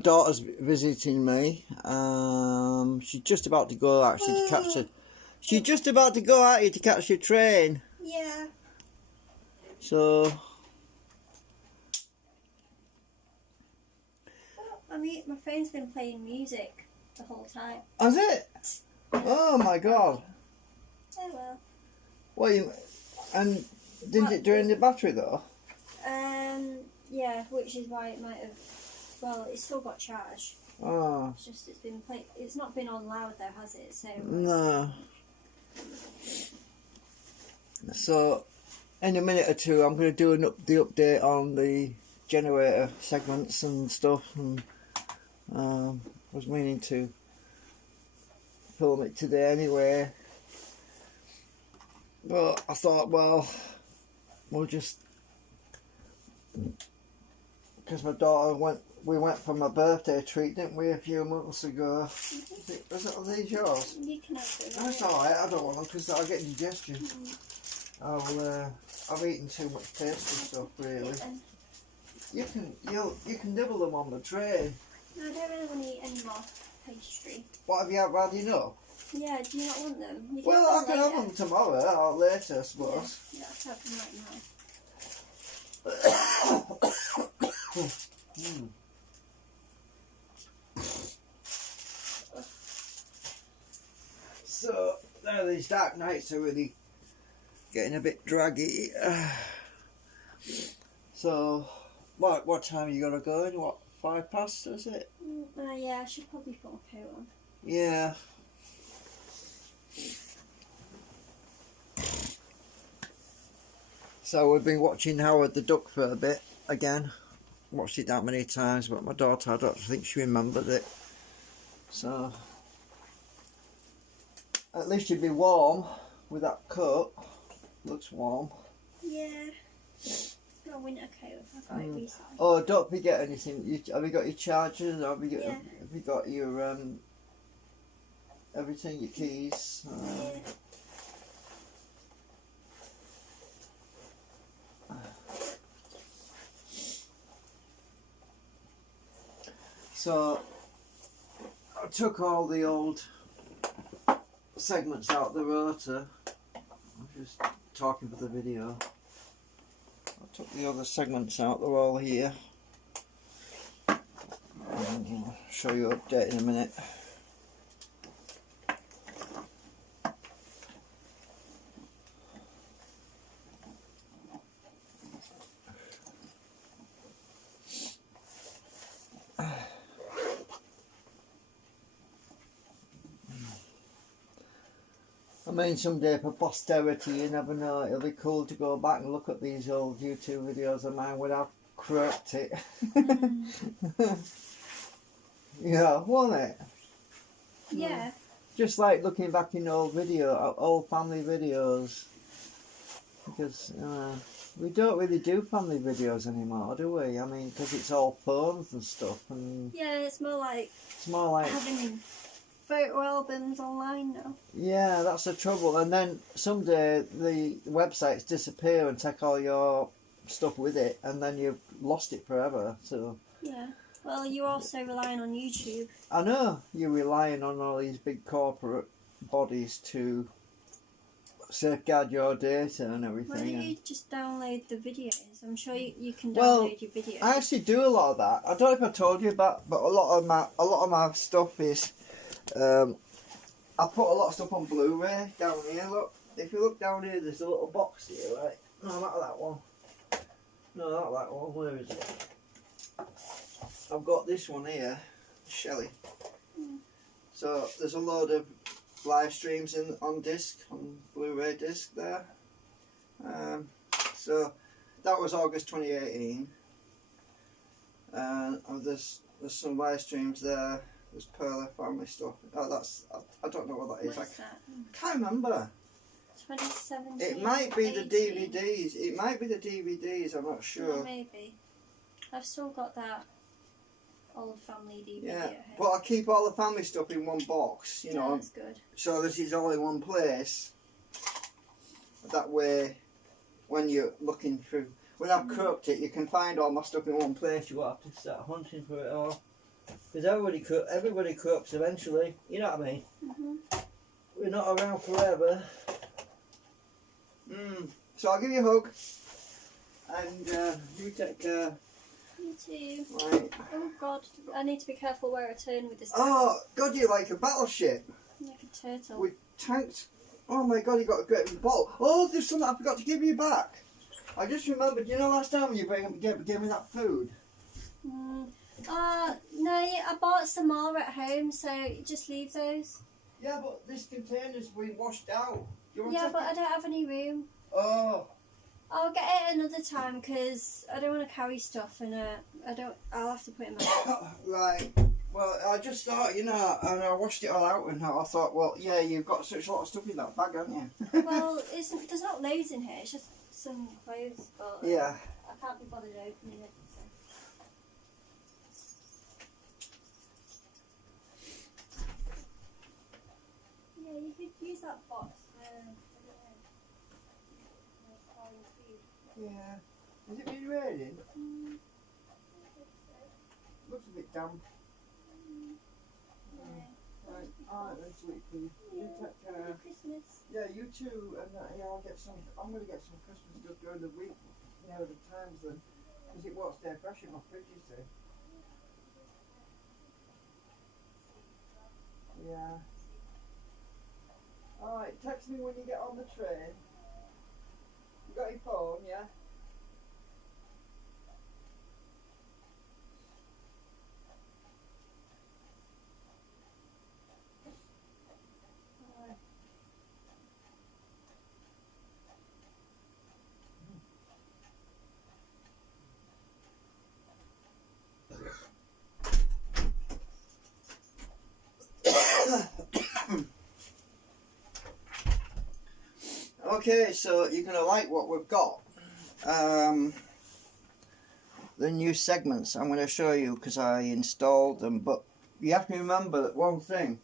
Daughter's visiting me. She's just about to go actually to catch the. She's just about to go out here to catch the train. Yeah. So. I mean, my phone's been playing music the whole time. Has it? Oh my god. Oh well. What you? And didn't it drain the battery though? Yeah, which is why it might have. Well, it's still got charge. Oh. It's just it's not been on loud though, has it? So. No. So, in a minute or two, I'm going to do the update on the generator segments and stuff. And I was meaning to film it today anyway, but I thought, well, we'll just, because my daughter we went for my birthday treat, didn't we, a few months ago? Are these yours? You can have them. That's alright, I don't want them because I'll get indigestion. I've eaten too much pastry stuff, really. You can nibble them on the tray. No, I don't really want to eat any more pastry. What, have you had enough? Yeah, do you not want them? You Well, I can have them tomorrow or later, I suppose. Yeah, I'll have them right now. So, these dark nights are really getting a bit draggy. So, what time are you going to go in? What, 5 past, is it? Yeah, I should probably put my coat on. Yeah. So we've been watching Howard the Duck for a bit again. Watched it that many times, but my daughter, I don't think she remembered it. So, at least you'd be warm with that coat. Looks warm. Yeah. It's got a winter coat. I got it recently. Oh, don't forget anything. Have you got your chargers? Have you got your everything? Your keys? Yeah. So I took all the old segments out the rotor. I'm just talking for the video. I took the other segments out, they're all here. And I'll show you update in a minute. I mean, someday for posterity, you never know, it'll be cool to go back and look at these old YouTube videos of mine when I've croaked it. Yeah, won't it? Yeah. Just like looking back in old family videos. Because we don't really do family videos anymore, do we? I mean, because it's all phones and stuff. And Yeah, it's more like having photo albums online now. Yeah, that's the trouble. And then someday the websites disappear and take all your stuff with it, and then you've lost it forever. So yeah. Well, you're also relying on YouTube. I know you're relying on all these big corporate bodies to safeguard your data and everything. Why don't you just download the videos? I'm sure you can download your videos. I actually do a lot of that. I don't know if I told you about, but a lot of my stuff is. I put a lot of stuff on Blu-ray down here. Look, if you look down here, there's a little box here, right? No, not that one. No, not that one. Where is it? I've got this one here, Shelley. So there's a load of live streams on disc, on Blu-ray disc there. So that was August 2018, and there's some live streams there. There's Perla family stuff. Oh, I don't know what that is. What's that? Can't remember. 2017. It might be 18. the DVDs. It might be the DVDs. I'm not sure. Yeah, maybe. I've still got that old family DVD Yeah, at home. but I keep all the family stuff in one box. You know, That's good. so this is all in one place. That way, when you're looking through, when I've cooked it, you can find all my stuff in one place. You won't have to start hunting for it all. Because everybody copes eventually. You know what I mean? We're not around forever. So I'll give you a hug. And you take care. You too. Right. Oh God, I need to be careful where I turn with this. Oh, God, you're like a battleship. Like a turtle. With tanks. Oh my God, you got a great big bottle. Oh, there's something I forgot to give you back. I just remembered, you know last time you gave me that food? No, I bought some more at home, so just leave those. Yeah, but this container's been washed out. You want Yeah, to but I don't have any room. Oh. I'll get it another time because I don't want to carry stuff and I'll have to put it in my Right. Well, I just thought, you know, and I washed it all out and I thought, well, yeah, you've got such a lot of stuff in that bag, haven't you? Well, there's not loads in here, it's just some clothes, but Yeah. I can't be bothered opening it. So. Yeah, you could use that box for, I don't know, storing food. Yeah. Is it really raining? Looks a bit damp. Right. Alright then, sweetie. You take care. Merry Christmas. Yeah, you too. And yeah, I'm going to get some Christmas stuff during the week. You know, the times then. Because it won't stay fresh in my fridge, you see. Yeah. Alright, text me when you get on the train. You got your phone, yeah? Okay, so you're going to like what we've got. The new segments I'm going to show you because I installed them, but you have to remember that one thing,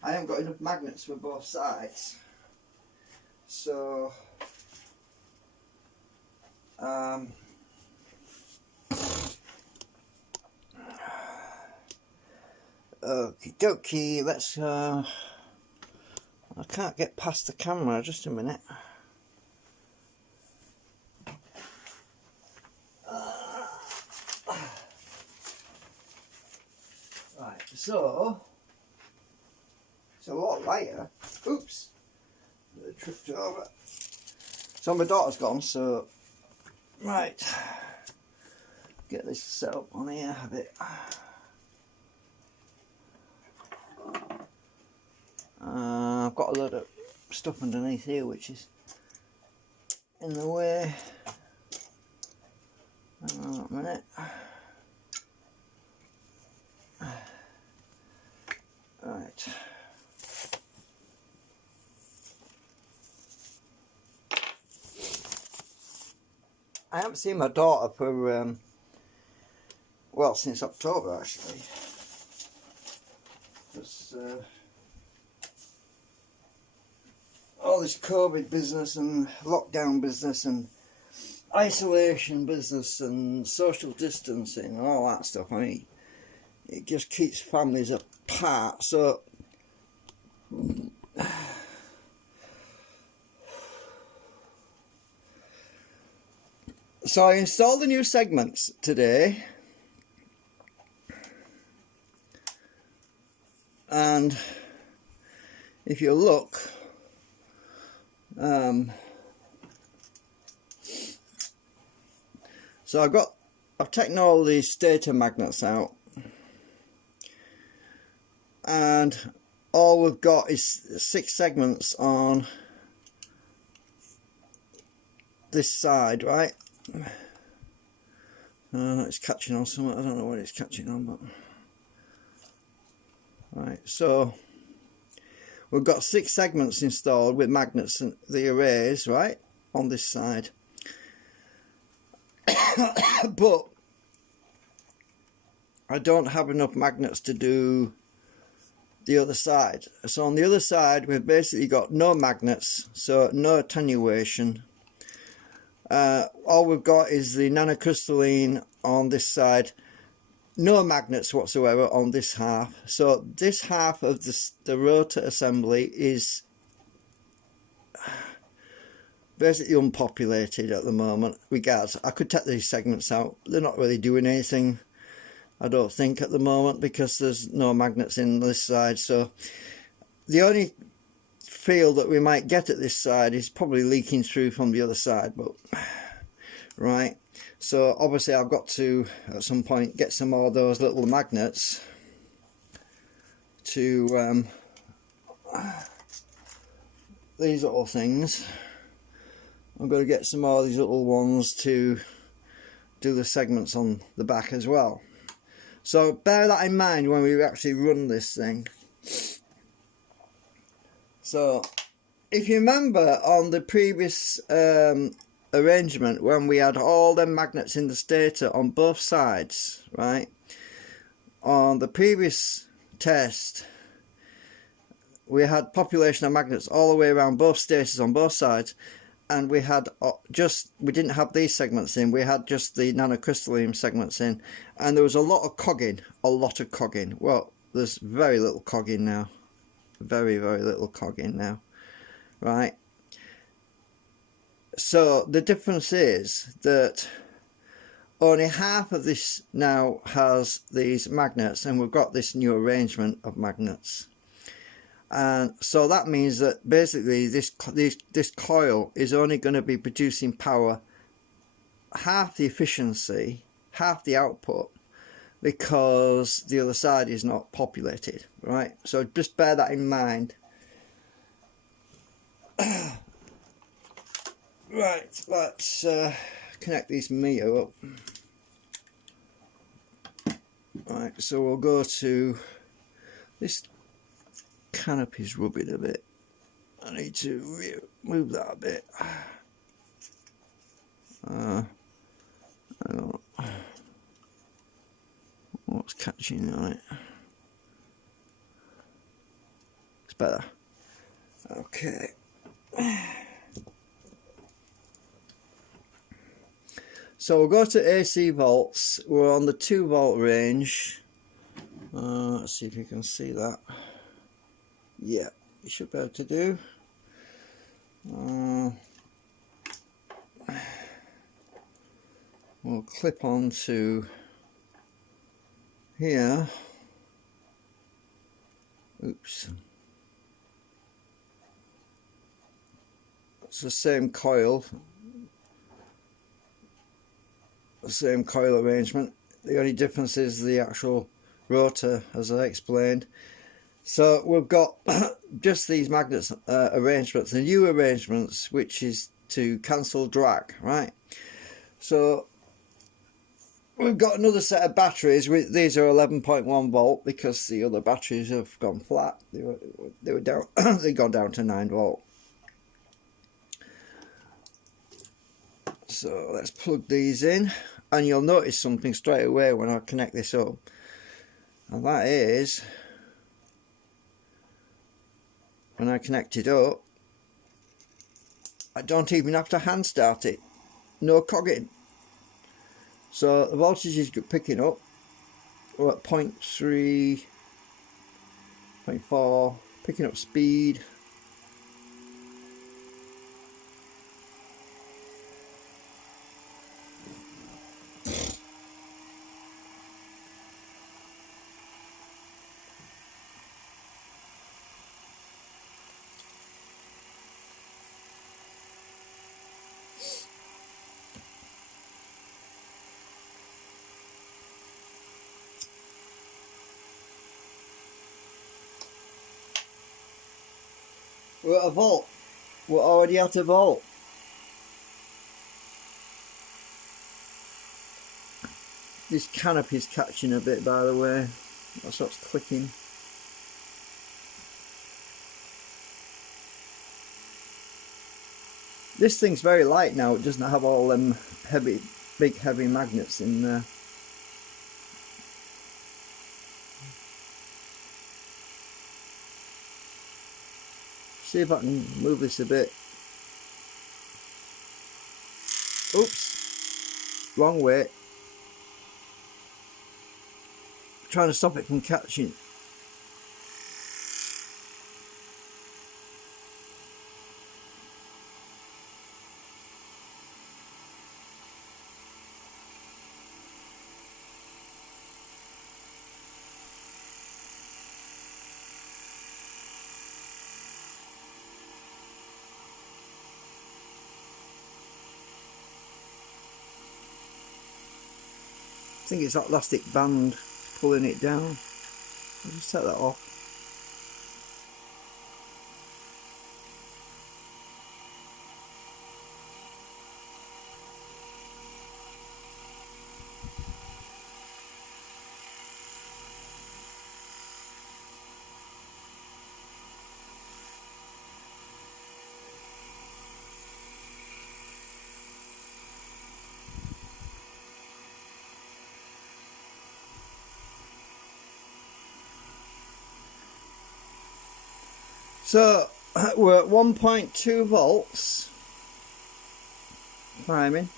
I haven't got enough magnets for both sides. So, okie dokie, let's, I can't get past the camera, just a minute. Right, so, it's a lot lighter. Oops, I tripped over. So my daughter's gone, so, right, get this set up on here a bit. I've got a lot of stuff underneath here which is in the way. Hang on a minute. Right. I haven't seen my daughter for, well, since October actually. Because, all this COVID business and lockdown business and isolation business and social distancing and all that stuff, I mean, it just keeps families apart. So I installed the new segments today, and if you look, so I've taken all the stator magnets out, and all we've got is 6 segments on this side, right? It's catching on something, I don't know what it's catching on, but right, so we've got 6 segments installed with magnets and the arrays, right, on this side. But I don't have enough magnets to do the other side. So on the other side we've basically got no magnets, so no attenuation. All we've got is the nanocrystalline on this side, no magnets whatsoever on this half. So this half of the rotor assembly is basically unpopulated at the moment. Regards, I could take these segments out. They're not really doing anything, I don't think, at the moment, because there's no magnets in this side. So the only field that we might get at this side is probably leaking through from the other side. But right, so obviously I've got to at some point get some more of those little magnets to these little things. I'm going to get some more of these little ones to do the segments on the back as well. So bear that in mind when we actually run this thing. So if you remember on the previous arrangement, when we had all them magnets in the stator on both sides, right, on the previous test we had population of magnets all the way around both stators on both sides, and we had we didn't have these segments in, we had just the nanocrystalline segments in, and there was a lot of cogging. Well, there's very little cogging now, very little cogging now, right? So the difference is that only half of this now has these magnets, and we've got this new arrangement of magnets. And so that means that basically this coil is only going to be producing power half the efficiency, half the output, because the other side is not populated, right? So just bear that in mind. Right, let's connect these meter up. Right, so we'll go to this canopy's rubbing a bit. I need to move that a bit. I don't know what's catching on it. It's better. Okay. So we'll go to AC volts. We're on the 2 volt range. Let's see if you can see that. Yeah, you should be able to do. We'll clip on to here. Oops. It's the same coil. The same coil arrangement. The only difference is the actual rotor, as I explained. So we've got just these magnets arrangements, the new arrangements, which is to cancel drag, right? So we've got another set of batteries. These are 11.1 volt because the other batteries have gone flat. They were down. They've gone down to 9 volt. So let's plug these in, and you'll notice something straight away when I connect this up, and that is, when I connect it up, I don't even have to hand start it. No cogging. So the voltage is picking up. We're at 0.3, 0.4, picking up speed. We're at a volt. We're already at a volt. This canopy's catching a bit, by the way. That's what's clicking. This thing's very light now. It doesn't have all them big heavy magnets in there. See if I can move this a bit. Oops, wrong way. trying to stop it from catching. I think it's that elastic band pulling it down. I'll just set that off. So we're at 1.2 volts priming.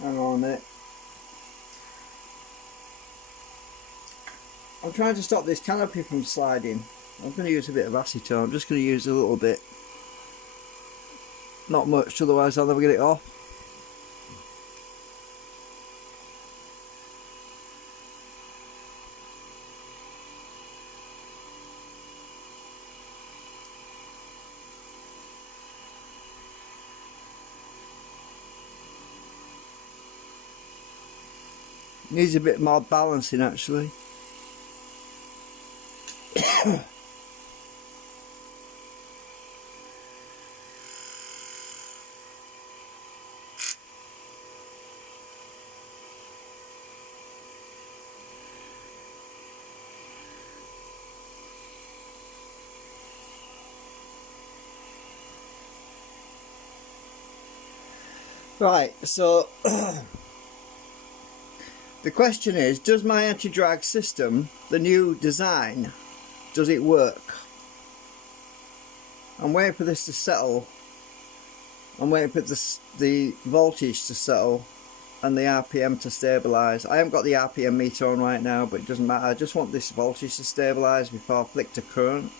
Hang on a minute. I'm trying to stop this canopy from sliding. I'm going to use a bit of acetone. I'm just going to use a little bit. Not much, otherwise I'll never get it off. Needs a bit more balancing actually. Right, so the question is, does my anti-drag system, the new design, does it work? I'm waiting for this to settle. I'm waiting for the voltage to settle and the RPM to stabilise. I haven't got the RPM meter on right now, but it doesn't matter. I just want this voltage to stabilise before I flick to current.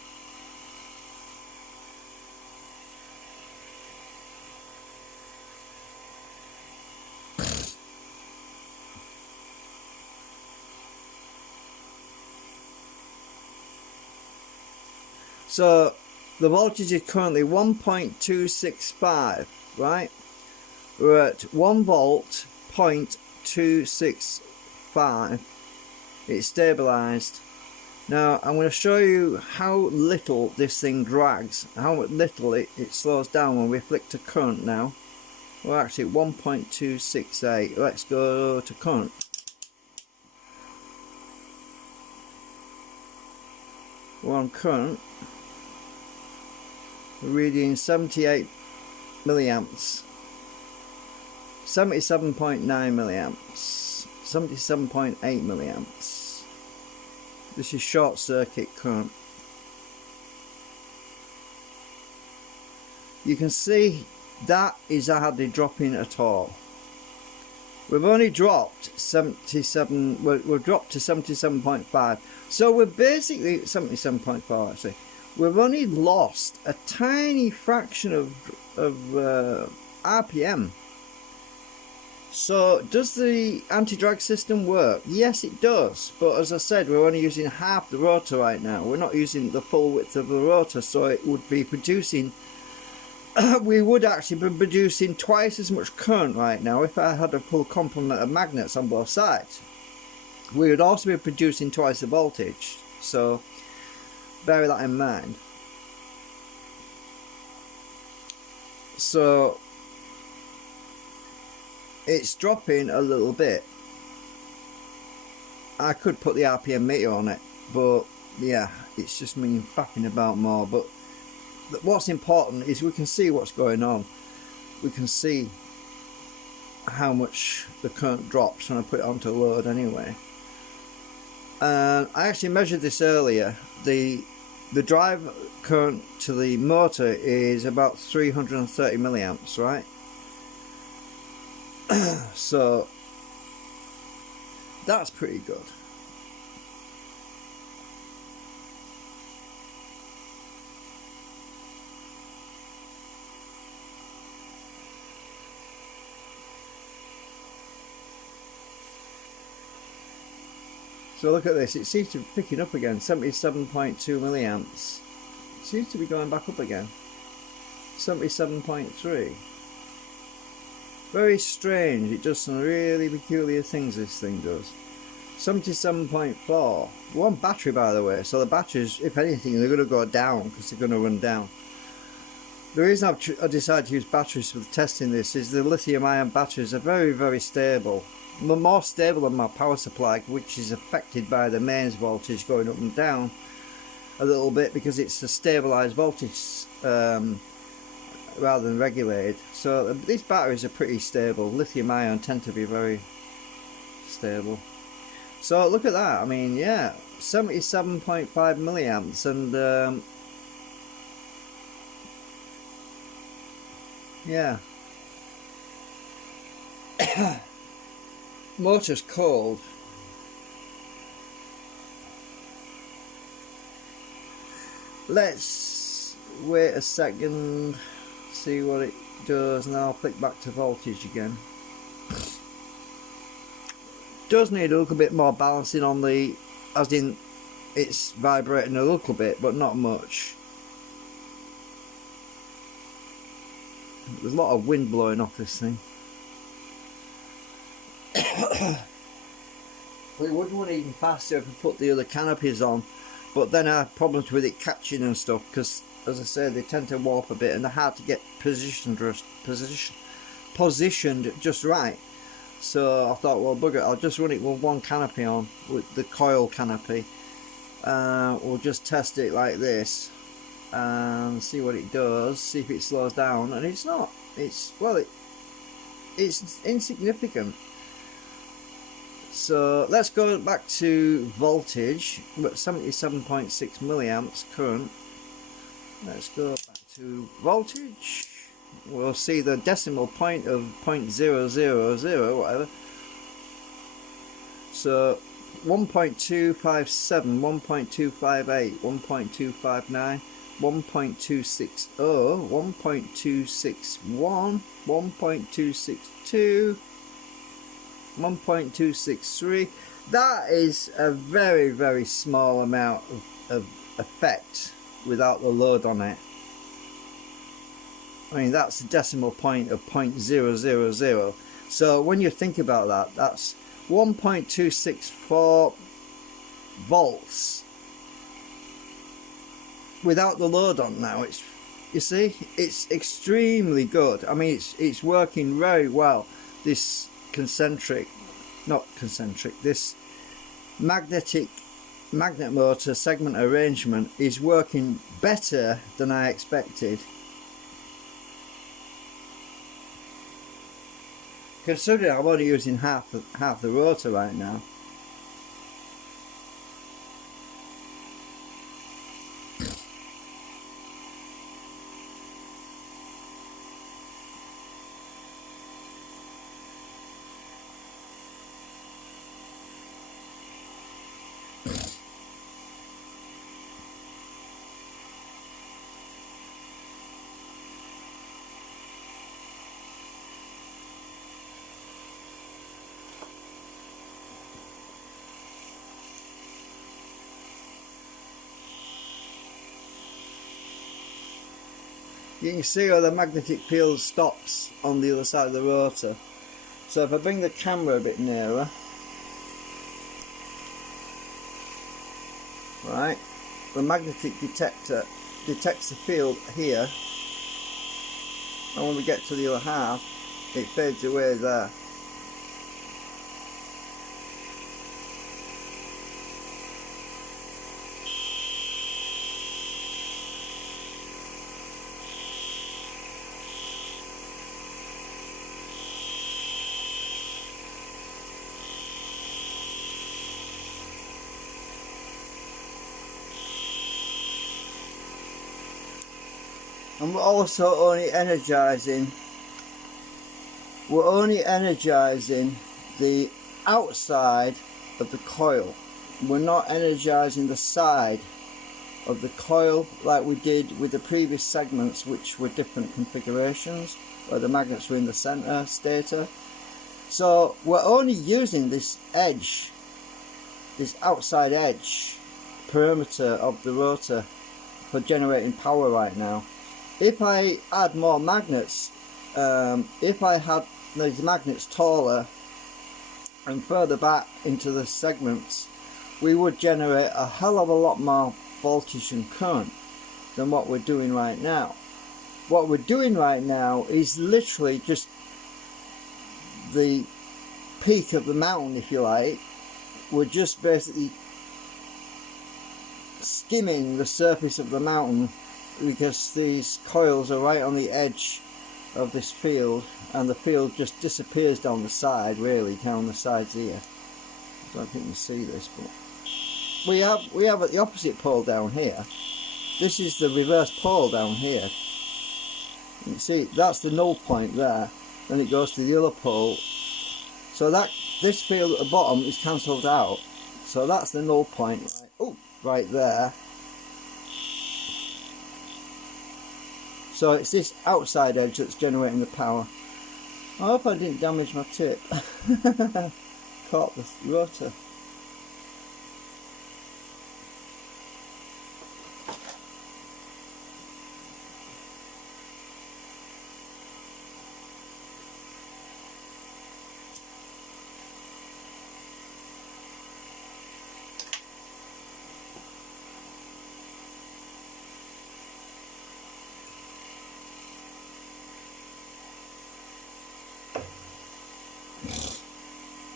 So the voltage is currently 1.265, right? We're at 1 volt, 0.265. It's stabilised. Now I'm going to show you how little this thing drags, how little it slows down when we flick to current now. We're actually at 1.268. Let's go to current. We're on current. Reading 78 milliamps, 77.9 milliamps, 77.8 milliamps. This is short circuit current. You can see that is hardly dropping at all. We've only dropped 77, we've dropped to 77.5, so we're basically 77.4 actually. We've only lost a tiny fraction of RPM. So does the anti-drag system work? Yes, it does, but as I said, we're only using half the rotor right now. We're not using the full width of the rotor, so it would be producing we would actually be producing twice as much current right now if I had a full complement of magnets on both sides. We would also be producing twice the voltage, so bear that in mind. So it's dropping a little bit. I could put the RPM meter on it, but yeah, it's just me faffing about more. But what's important is we can see what's going on. We can see how much the current drops when I put it onto load anyway. I actually measured this earlier. The drive current to the motor is about 330 milliamps, right? So that's pretty good. So look at this, it seems to be picking up again, 77.2 milliamps. It seems to be going back up again. 77.3. Very strange, it does some really peculiar things, this thing does. 77.4. One battery, by the way, so the batteries, if anything, they're going to go down because they're going to run down. The reason I decided to use batteries for testing this is the lithium ion batteries are very, very stable. More stable than my power supply, which is affected by the mains voltage going up and down a little bit because it's a stabilized voltage rather than regulated. So these batteries are pretty stable. Lithium ion tend to be very stable. So look at that. I mean, yeah, 77.5 milliamps, and yeah. Motor's cold. Let's wait a second, see what it does, and I'll click back to voltage again. Does need a little bit more balancing on the, as in it's vibrating a little bit, but not much. There's a lot of wind blowing off this thing. We would run even faster if we put the other canopies on, but then I have problems with it catching and stuff because, as I said, they tend to warp a bit and they're hard to get positioned just right. So I thought, well, bugger it, I'll just run it with one canopy on, with the coil canopy. We'll just test it like this and see what it does, see if it slows down, and it's not. It's, well, it's insignificant. So let's go back to voltage, but 77.6 milliamps current. Let's go back to voltage. We'll see the decimal point of 0.000 whatever. So 1.257, 1.258, 1.259, 1.260, 1.261, 1.262, 1.263. That is a very, very small amount of effect without the load on it. I mean, that's a decimal point of 0.000. So when you think about that, that's 1.264 volts without the load on now. It's, you see, it's extremely good. I mean, it's working very well. This this magnet motor segment arrangement is working better than I expected. Considering I'm only using half the rotor right now. You can see how the magnetic field stops on the other side of the rotor. So if I bring the camera a bit nearer, right, the magnetic detector detects the field here, and when we get to the other half, it fades away there. And we're also only energizing we're only energizing the outside of the coil. We're not energizing the side of the coil like we did with the previous segments, which were different configurations, where the magnets were in the center stator. So we're only using this edge, this outside edge perimeter of the rotor for generating power right now. If I add more magnets, if I had these magnets taller and further back into the segments, we would generate a hell of a lot more voltage and current than what we're doing right now. What we're doing right now is literally just the peak of the mountain, if you like. We're just basically skimming the surface of the mountain, because these coils are right on the edge of this field, and the field just disappears down the side, really down the sides here. I don't think you can see this, but we have at the opposite pole down here. This is the reverse pole down here. You can see that's the null point there, then it goes to the other pole, so that this field at the bottom is cancelled out, so that's the null point, right there. So it's this outside edge that's generating the power. I hope I didn't damage my tip. Caught the rotor.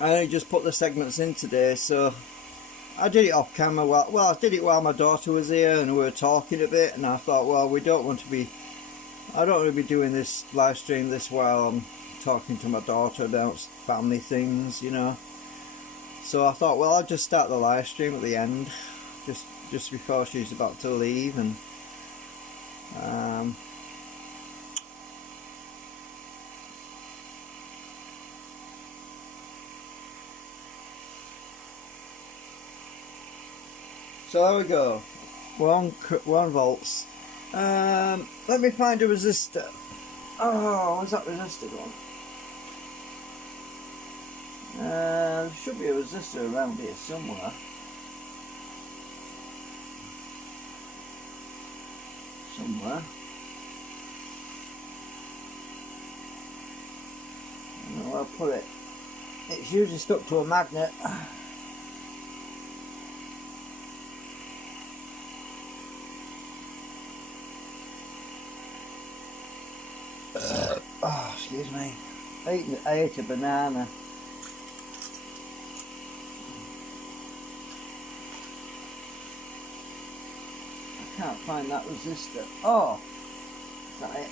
I only just put the segments in today, so I did it off camera. Well, I did it while my daughter was here and we were talking a bit, and I thought, well, I don't want to be doing this live stream this while I'm talking to my daughter about family things, you know. So I thought, well, I'll just start the live stream at the end, just before she's about to leave, and so there we go, 1 volts. Let me find a resistor. Oh, where's that resistor gone? There should be a resistor around here somewhere. I don't know where I'll put it. It's usually stuck to a magnet. Oh, excuse me. I ate a banana. I can't find that resistor. Oh, is that it?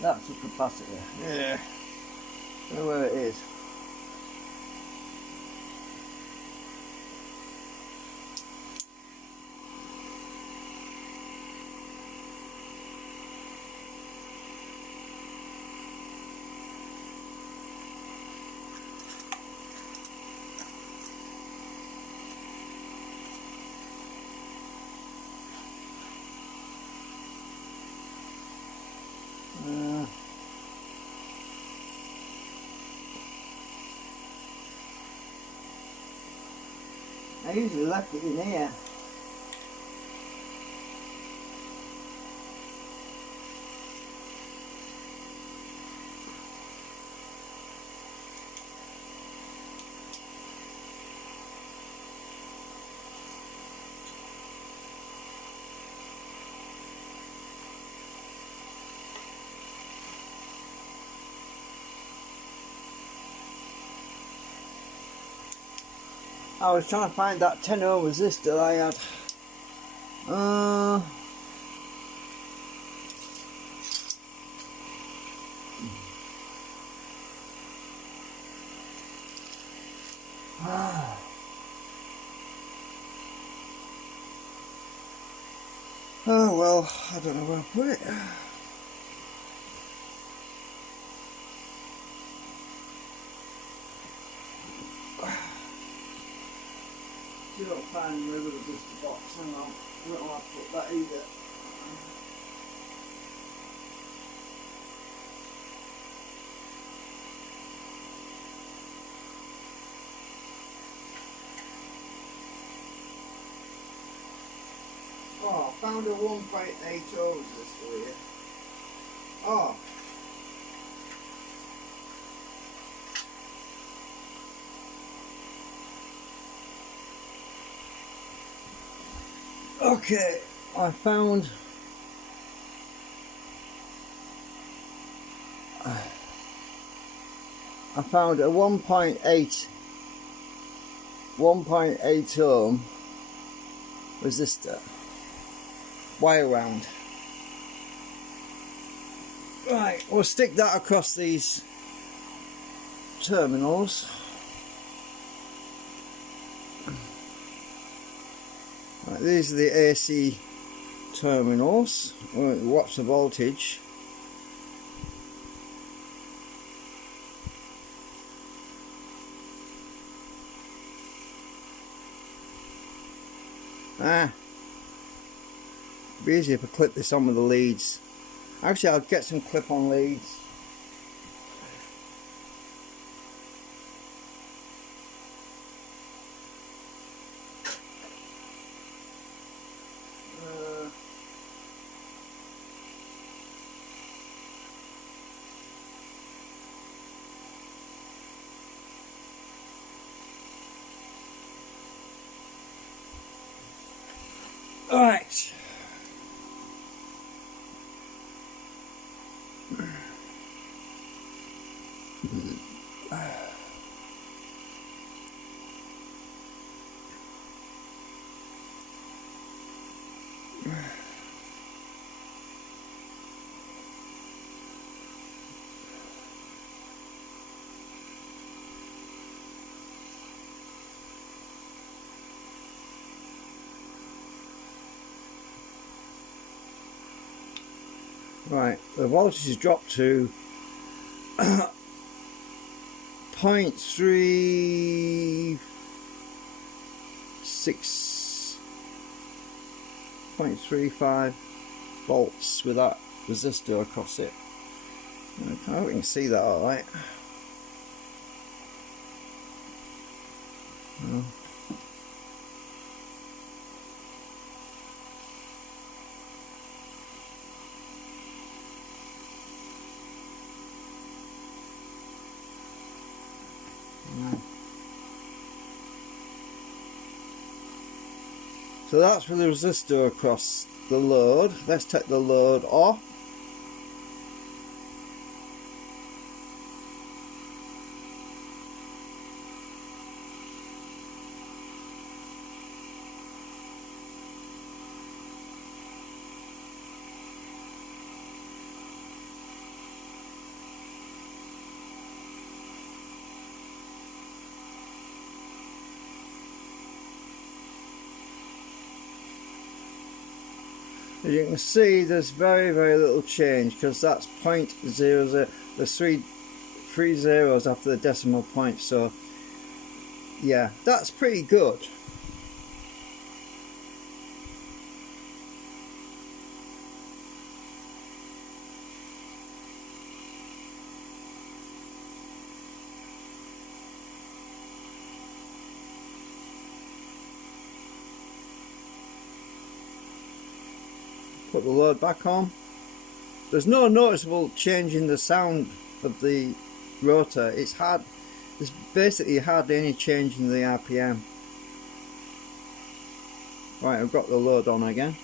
That's a capacitor. Yeah. I don't know where it is. I usually left it in here. I was trying to find that 10 ohm resistor I had. Oh well, I don't know where I put it. You don't find where the blister box, hang on. I don't know where I put that either. Oh, I found a 1.8 hoses for you. Oh. Okay, I found a 1.8 ohm resistor wire wound. Right, we'll stick that across these terminals. Right, these are the AC terminals. We'll watch the voltage. It'd be easier if I clip this on with the leads. Actually, I'll get some clip-on leads. Alright. Right, the voltage has dropped to 0.35 volts with that resistor across it. I hope you can see that alright. So that's with the resistor across the load. Let's take the load off. As you can see, there's very little change because that's 0.00. There's three zeros after the decimal point, so yeah, that's pretty good. Put the load back on. There's no noticeable change in the sound of the rotor. There's basically hardly any change in the RPM. Right, I've got the load on again.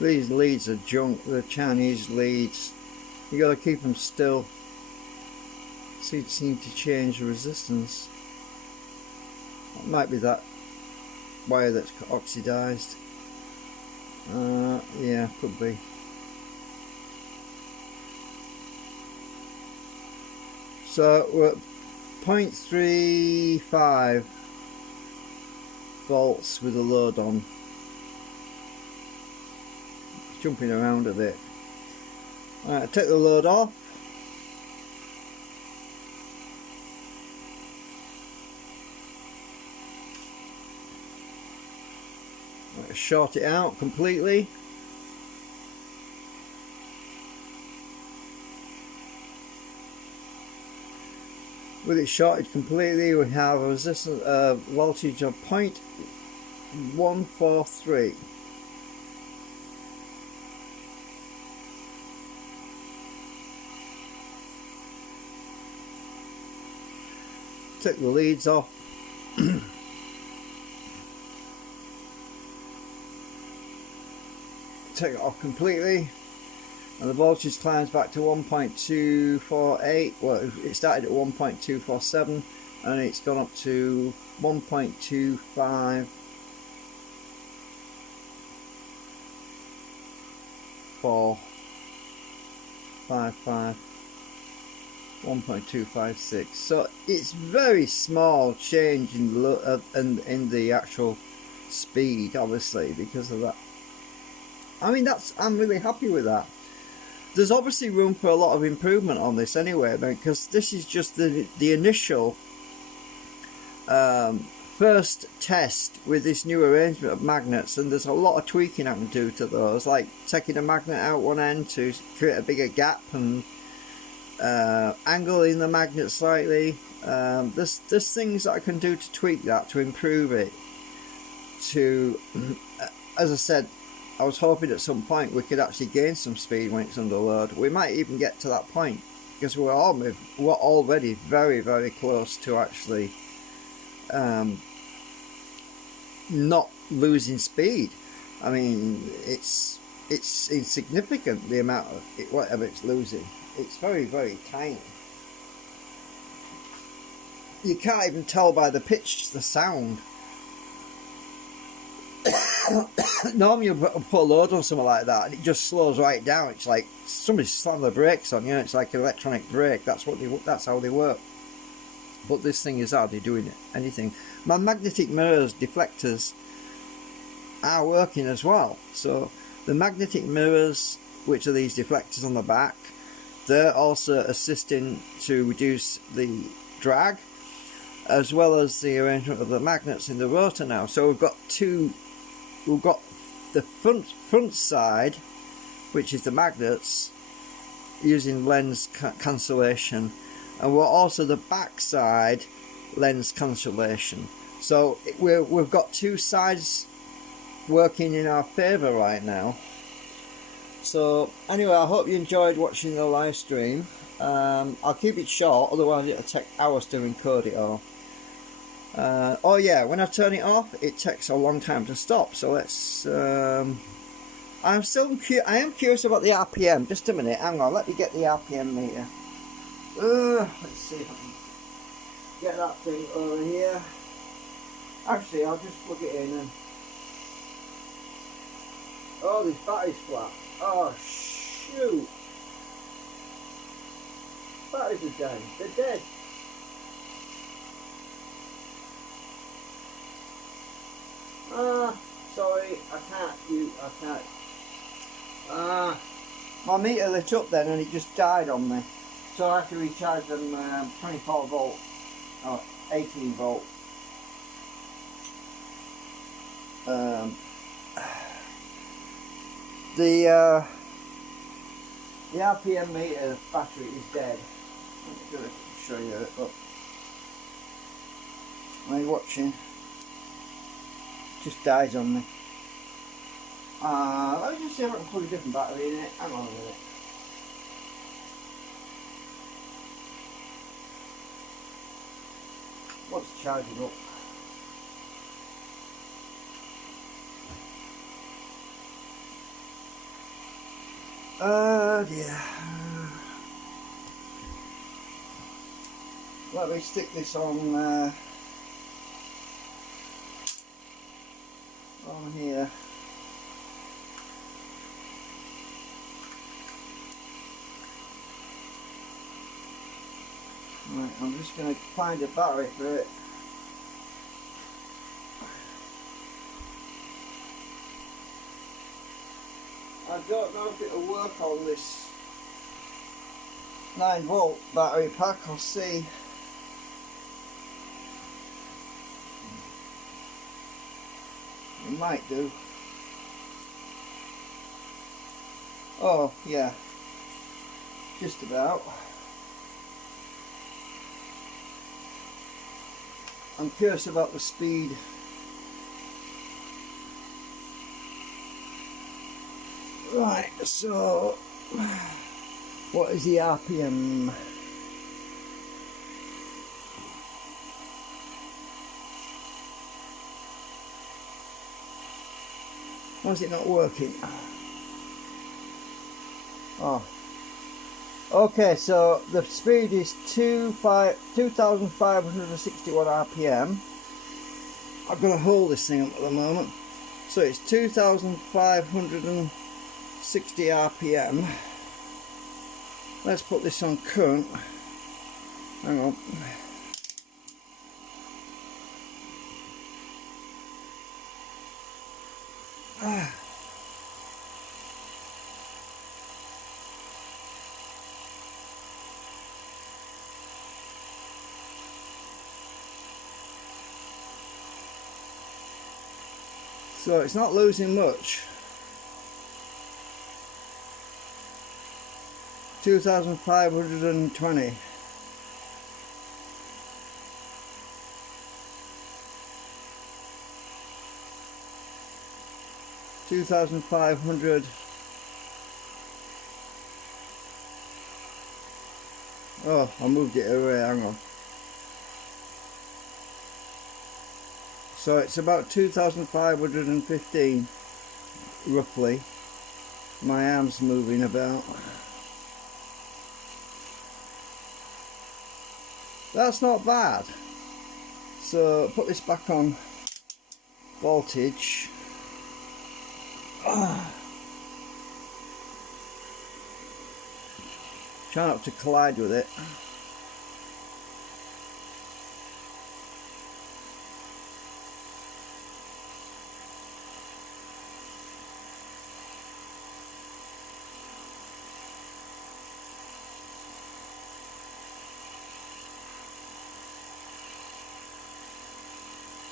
These leads are junk, the Chinese leads. You gotta keep them still. So it seems to change the resistance. It might be that wire that's oxidized. Yeah, could be. So we're at 0.35 volts with the load on. It's jumping around a bit. Alright, take the load off. Short it out completely. With it shorted completely, we have a resistance voltage of 0.143. Take the leads off. Take it off completely, and the voltage climbs back to 1.248. well, it started at 1.247 and it's gone up to 1.25 455 1.256. so it's very small change in the actual speed, obviously, because of that. I mean, I'm really happy with that. There's obviously room for a lot of improvement on this anyway, because this is just the initial first test with this new arrangement of magnets, and there's a lot of tweaking I can do to those, like taking a magnet out one end to create a bigger gap and angling the magnet slightly. There's things that I can do to tweak that, to improve it, to as I said, I was hoping at some point we could actually gain some speed when it's under load. We might even get to that point, because we're already very, very close to actually not losing speed. I mean, it's insignificant, the amount of whatever it's losing. It's very, very tiny. You can't even tell by the pitch, the sound. Normally you put a load on something like that and it just slows right down. It's like somebody slammed the brakes on you. It's like an electronic brake. That's how they work. But this thing is hardly doing anything. My magnetic mirrors deflectors are working as well. So the magnetic mirrors, which are these deflectors on the back, they're also assisting to reduce the drag, as well as the arrangement of the magnets in the rotor now. So we've got the front side, which is the magnets using lens cancellation, and we're also the back side lens cancellation. So we've got two sides working in our favour right now. So anyway, I hope you enjoyed watching the live stream. I'll keep it short, otherwise it'll take hours to encode it all. Oh yeah, when I turn it off, it takes a long time to stop. So let's. I am curious about the RPM. Just a minute, hang on. Let me get the RPM meter. Let's see if I can get that thing over here. Actually, I'll just plug it in and. Oh, this battery's flat. Oh shoot! Batteries are dead. They're dead. Sorry, I can't. My meter lit up then and it just died on me. So I have to recharge them 24 volt or 18 volt. The RPM meter battery is dead. Let me show you it. Look. Are you watching? Just dies on me. Let me just see if I can plug a different battery in it. Hang on a minute. What's charging up? Dear. Let me stick this on here. Right, I'm just going to find a battery for it. I don't know if it'll work on this 9-volt battery pack. I'll see. It might do. Oh yeah, just about. I'm curious about the speed. Right, so what is the RPM? Why is it not working? Oh. Okay, so the speed is 2,561 RPM. I've got to hold this thing up at the moment. So it's 2,560 RPM. Let's put this on current. Hang on. So it's not losing much. 2,520. $2,500. Oh, I moved it away, hang on. So it's about 2,515 roughly. My arm's moving about. That's not bad. So put this back on voltage. Try not to collide with it.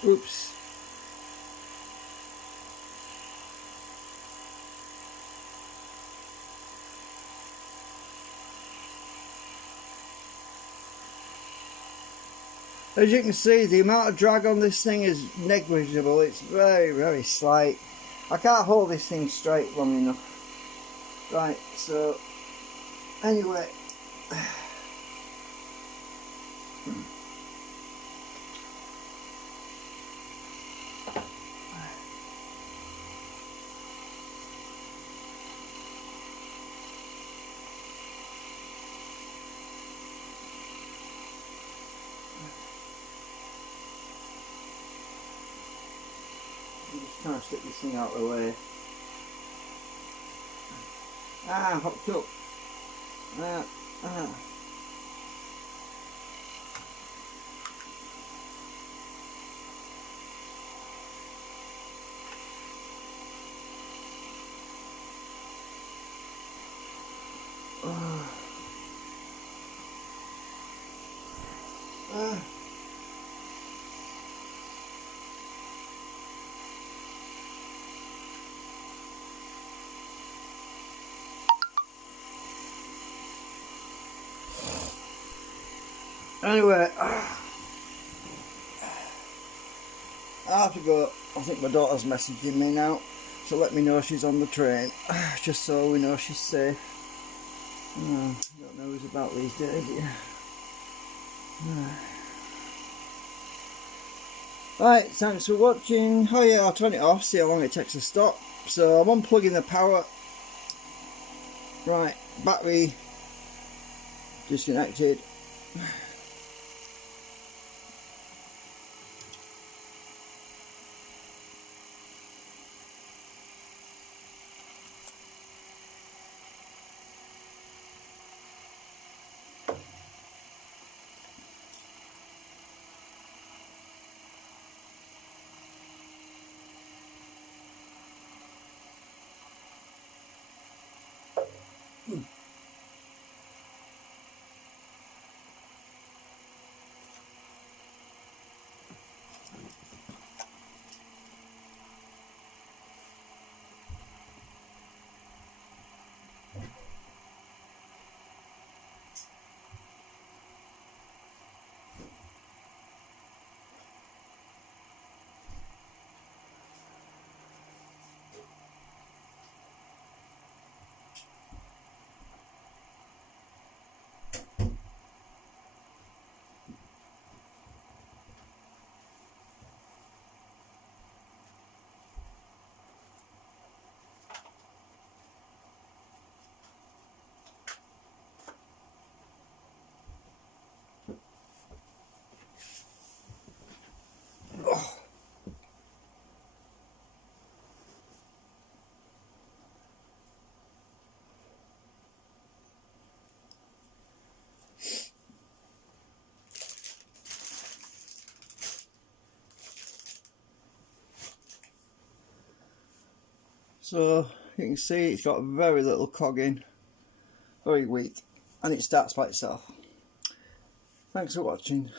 Oops. As you can see, the amount of drag on this thing is negligible. It's very, very slight. I can't hold this thing straight long enough. Right, so anyway. I'm just trying to stick this thing out of the way. Hooked up. Anyway, I have to go. I think my daughter's messaging me now, so let me know she's on the train, just so we know she's safe. Don't know who's about these days. Right, thanks for watching. Oh yeah, I'll turn it off, see how long it takes to stop. So I'm unplugging the power. Right, battery disconnected. So you can see it's got very little cogging, very weak, and it starts by itself. Thanks for watching.